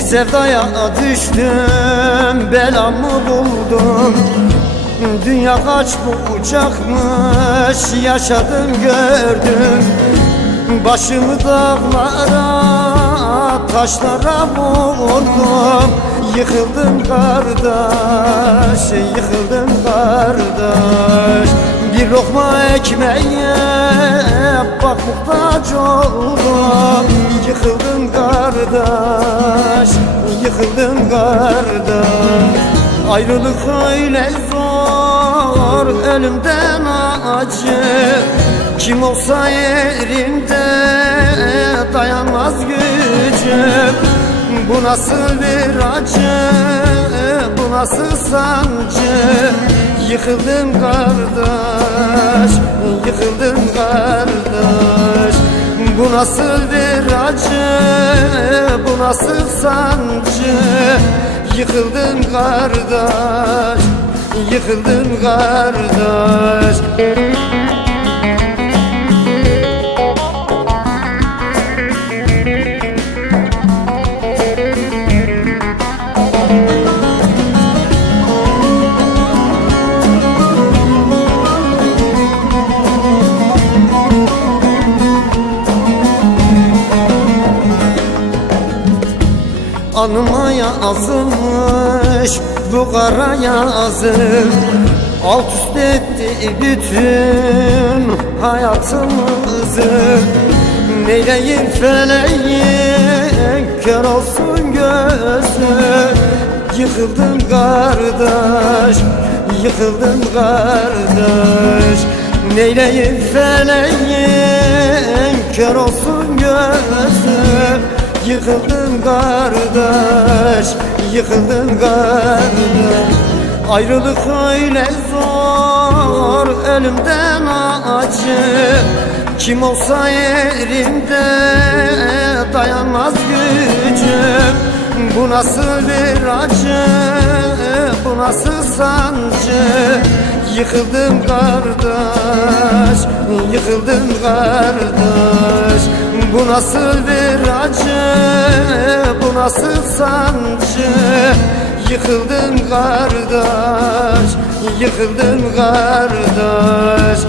sevdaya düştüm Belamı buldum. Dünya kaç bucakmış Yaşadım gördüm. Başımı dağlara Taşlara vurdum. Yıkıldım kardeş Yıkıldım kardeş. Bir lokma ekmeğe Bak muhtaç oldum. Yıkıldım kardeş Yıkıldım kardeş. Ayrılık öyle zor Ölümden acı. Kim olsa yerinde Dayanmaz gücüm Bu nasıl bir acı Bu nasıl sancı? Yıkıldım kardeş Yıkıldım kardeş Bu nasıl bir acı? Bu nasıl sancı? Yıkıldım kardeş Yıkıldım kardeş Anıma yazılmış bu kara yazı Alt üst etti bütün hayatımızı Neyleyim feleğin kör olsun gözü Yıkıldım kardeş, yıkıldım kardeş. Neyleyim feleğin kör olsun gözü Yıkıldım kardeş, yıkıldım kardeş. Ayrılık öyle zor, ölümden acı Kim olsa yerinde dayanmaz gücüm. Bu nasıl bir acı, bu nasıl sancı? Yıkıldım kardeş, yıkıldım kardeş Bu nasıl bir acı, bu nasıl sancı? Yıkıldım kardeş, yıkıldım kardeş